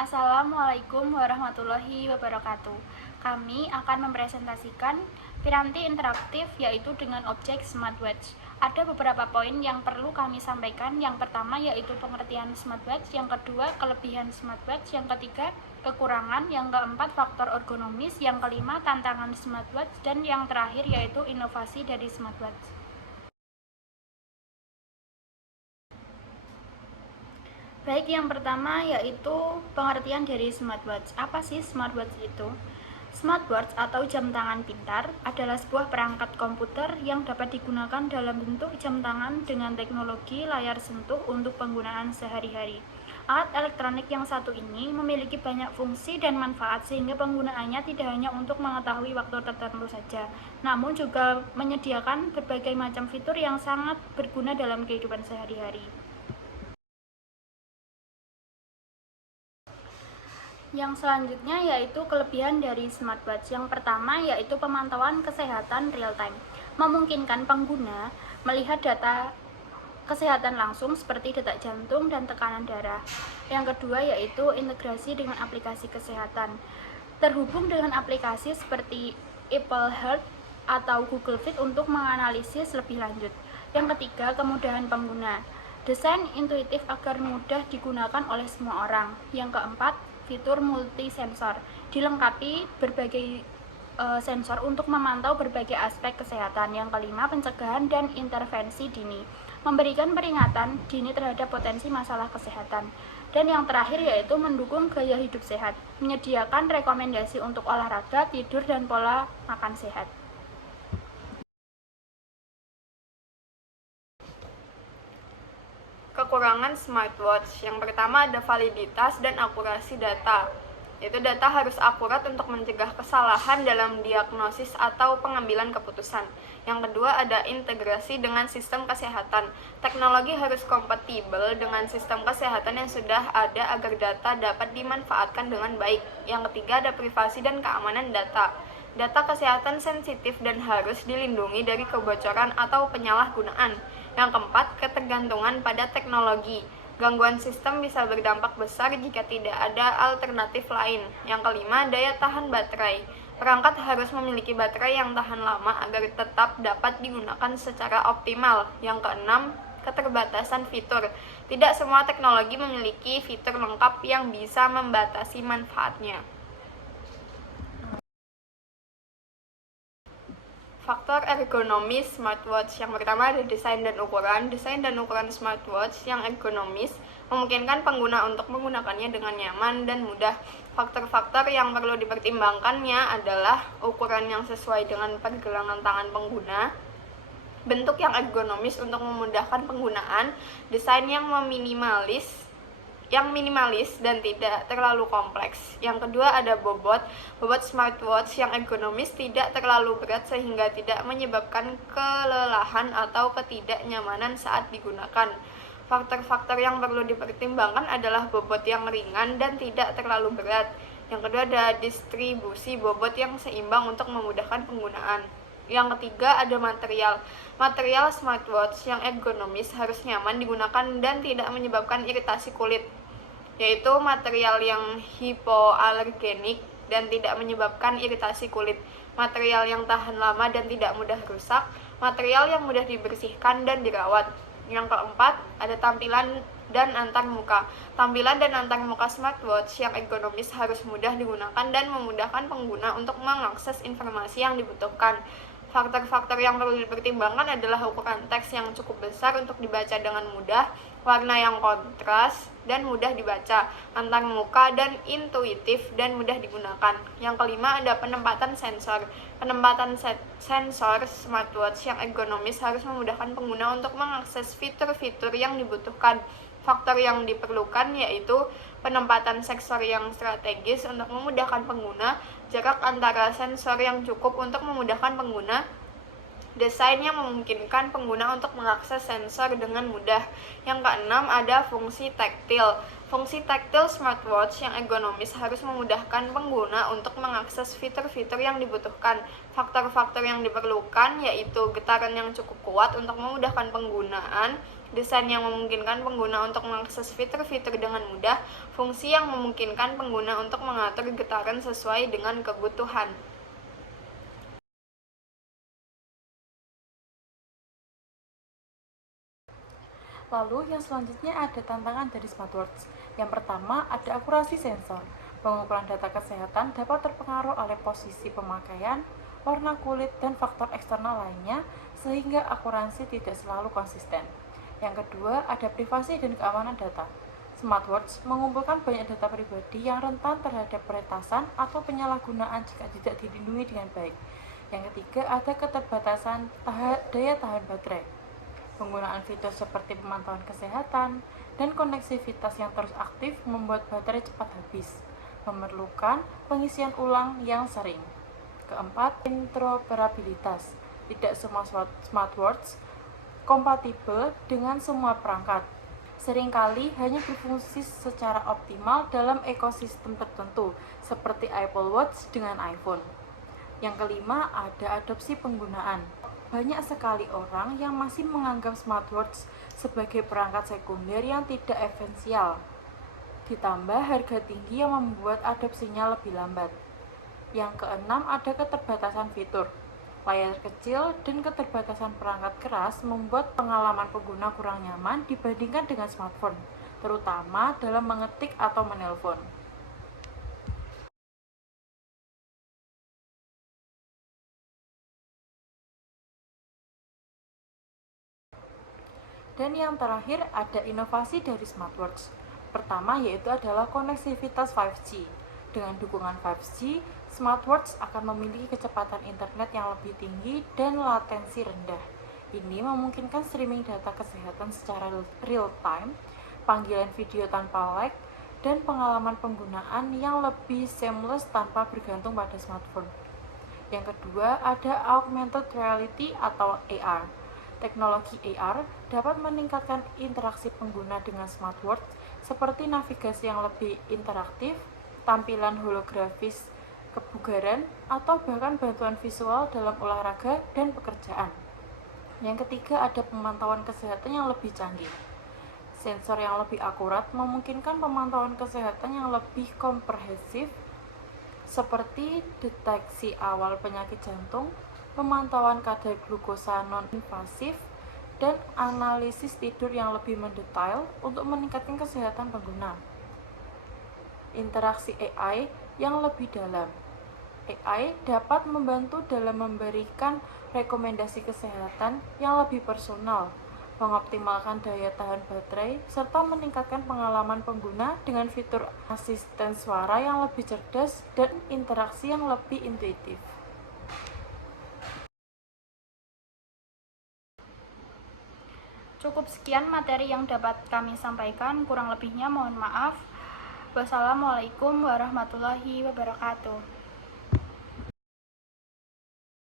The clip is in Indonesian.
Assalamualaikum warahmatullahi wabarakatuh. Kami akan mempresentasikan piranti interaktif yaitu dengan objek smartwatch. Ada beberapa poin yang perlu kami sampaikan. Yang pertama yaitu pengertian smartwatch, yang kedua kelebihan smartwatch, yang ketiga kekurangan, yang keempat faktor ergonomis, yang kelima tantangan smartwatch, dan yang terakhir yaitu inovasi dari smartwatch. Baik, yang pertama yaitu pengertian dari smartwatch. Apa sih smartwatch itu? Smartwatch atau jam tangan pintar adalah sebuah perangkat komputer yang dapat digunakan dalam bentuk jam tangan dengan teknologi layar sentuh untuk penggunaan sehari-hari. Alat elektronik yang satu ini memiliki banyak fungsi dan manfaat sehingga penggunaannya tidak hanya untuk mengetahui waktu tertentu saja, namun juga menyediakan berbagai macam fitur yang sangat berguna dalam kehidupan sehari-hari. Yang selanjutnya yaitu kelebihan dari smartwatch. Yang pertama yaitu pemantauan kesehatan real time. Memungkinkan pengguna melihat data kesehatan langsung seperti detak jantung dan tekanan darah. Yang kedua yaitu integrasi dengan aplikasi kesehatan. Terhubung dengan aplikasi seperti Apple Health atau Google Fit untuk menganalisis lebih lanjut. Yang ketiga, kemudahan pengguna. Desain intuitif agar mudah digunakan oleh semua orang. Yang keempat, fitur multi sensor, dilengkapi berbagai sensor untuk memantau berbagai aspek kesehatan. Yang kelima, pencegahan dan intervensi dini, memberikan peringatan dini terhadap potensi masalah kesehatan. Dan yang terakhir yaitu mendukung gaya hidup sehat, menyediakan rekomendasi untuk olahraga, tidur, dan pola makan sehat. Kekurangan smartwatch. Yang pertama ada validitas dan akurasi data. Yaitu data harus akurat untuk mencegah kesalahan dalam diagnosis atau pengambilan keputusan. Yang kedua ada integrasi dengan sistem kesehatan. Teknologi harus kompatibel dengan sistem kesehatan yang sudah ada agar data dapat dimanfaatkan dengan baik. Yang ketiga ada privasi dan keamanan data. Data kesehatan sensitif dan harus dilindungi dari kebocoran atau penyalahgunaan. Yang keempat, ketergantungan pada teknologi. Gangguan sistem bisa berdampak besar jika tidak ada alternatif lain. Yang kelima, daya tahan baterai. Perangkat harus memiliki baterai yang tahan lama agar tetap dapat digunakan secara optimal. Yang keenam, keterbatasan fitur. Tidak semua teknologi memiliki fitur lengkap yang bisa membatasi manfaatnya. Faktor ergonomis smartwatch. Yang pertama ada desain dan ukuran. Desain dan ukuran smartwatch yang ergonomis memungkinkan pengguna untuk menggunakannya dengan nyaman dan mudah. Faktor-faktor yang perlu dipertimbangkannya adalah ukuran yang sesuai dengan pergelangan tangan pengguna, bentuk yang ergonomis untuk memudahkan penggunaan, desain yang minimalis dan tidak terlalu kompleks. Yang kedua ada bobot smartwatch yang ergonomis tidak terlalu berat sehingga tidak menyebabkan kelelahan atau ketidaknyamanan saat digunakan. Faktor-faktor yang perlu dipertimbangkan adalah bobot yang ringan dan tidak terlalu berat. Yang kedua ada distribusi bobot yang seimbang untuk memudahkan penggunaan. Yang ketiga ada material smartwatch yang ergonomis harus nyaman digunakan dan tidak menyebabkan iritasi kulit, yaitu material yang hipoalergenik dan tidak menyebabkan iritasi kulit, material yang tahan lama dan tidak mudah rusak, material yang mudah dibersihkan dan dirawat. Yang keempat ada tampilan dan antarmuka. Tampilan dan antarmuka smartwatch yang ergonomis harus mudah digunakan dan memudahkan pengguna untuk mengakses informasi yang dibutuhkan. Faktor-faktor yang perlu dipertimbangkan adalah ukuran teks yang cukup besar untuk dibaca dengan mudah, warna yang kontras dan mudah dibaca, antarmuka dan intuitif dan mudah digunakan. Yang kelima ada penempatan sensor. Penempatan sensor smartwatch yang ergonomis harus memudahkan pengguna untuk mengakses fitur-fitur yang dibutuhkan. Faktor yang diperlukan yaitu penempatan sensor yang strategis untuk memudahkan pengguna, jarak antara sensor yang cukup untuk memudahkan pengguna, desain yang memungkinkan pengguna untuk mengakses sensor dengan mudah. Yang keenam ada fungsi taktil. Fungsi taktil smartwatch yang ergonomis harus memudahkan pengguna untuk mengakses fitur-fitur yang dibutuhkan. Faktor-faktor yang diperlukan yaitu getaran yang cukup kuat untuk memudahkan penggunaan, desain yang memungkinkan pengguna untuk mengakses fitur-fitur dengan mudah, fungsi yang memungkinkan pengguna untuk mengatur getaran sesuai dengan kebutuhan. Lalu yang selanjutnya ada tantangan dari smartwatch. Yang pertama ada akurasi sensor. Pengumpulan data kesehatan dapat terpengaruh oleh posisi pemakaian, warna kulit, dan faktor eksternal lainnya, sehingga akurasi tidak selalu konsisten. Yang kedua ada privasi dan keamanan data. Smartwatch mengumpulkan banyak data pribadi yang rentan terhadap peretasan atau penyalahgunaan jika tidak dilindungi dengan baik. Yang ketiga ada keterbatasan daya tahan baterai. Penggunaan fitur seperti pemantauan kesehatan dan koneksivitas yang terus aktif membuat baterai cepat habis, memerlukan pengisian ulang yang sering. Keempat, interoperabilitas. Tidak semua smartwatch kompatibel dengan semua perangkat. Seringkali hanya berfungsi secara optimal dalam ekosistem tertentu, seperti Apple Watch dengan iPhone. Yang kelima, ada adopsi penggunaan. Banyak sekali orang yang masih menganggap smartwatch sebagai perangkat sekunder yang tidak esensial. Ditambah harga tinggi yang membuat adopsinya lebih lambat. Yang keenam, ada keterbatasan fitur. Layar kecil dan keterbatasan perangkat keras membuat pengalaman pengguna kurang nyaman dibandingkan dengan smartphone, terutama dalam mengetik atau menelpon. Dan yang terakhir ada inovasi dari smartwatch. Pertama yaitu adalah koneksivitas 5G. Dengan dukungan 5G, smartwatch akan memiliki kecepatan internet yang lebih tinggi dan latensi rendah. Ini memungkinkan streaming data kesehatan secara real time, panggilan video tanpa lag, dan pengalaman penggunaan yang lebih seamless tanpa bergantung pada smartphone. Yang kedua ada augmented reality atau AR. Teknologi AR dapat meningkatkan interaksi pengguna dengan smartwatch seperti navigasi yang lebih interaktif, tampilan holografis kebugaran, atau bahkan bantuan visual dalam olahraga dan pekerjaan. Yang ketiga ada pemantauan kesehatan yang lebih canggih. Sensor yang lebih akurat memungkinkan pemantauan kesehatan yang lebih komprehensif seperti deteksi awal penyakit jantung, pemantauan kadar glukosa non-invasif, dan analisis tidur yang lebih mendetail untuk meningkatkan kesehatan pengguna. Interaksi AI yang lebih dalam. AI dapat membantu dalam memberikan rekomendasi kesehatan yang lebih personal, mengoptimalkan daya tahan baterai, serta meningkatkan pengalaman pengguna dengan fitur asisten suara yang lebih cerdas dan interaksi yang lebih intuitif. Cukup sekian materi yang dapat kami sampaikan, kurang lebihnya mohon maaf. Wassalamualaikum warahmatullahi wabarakatuh.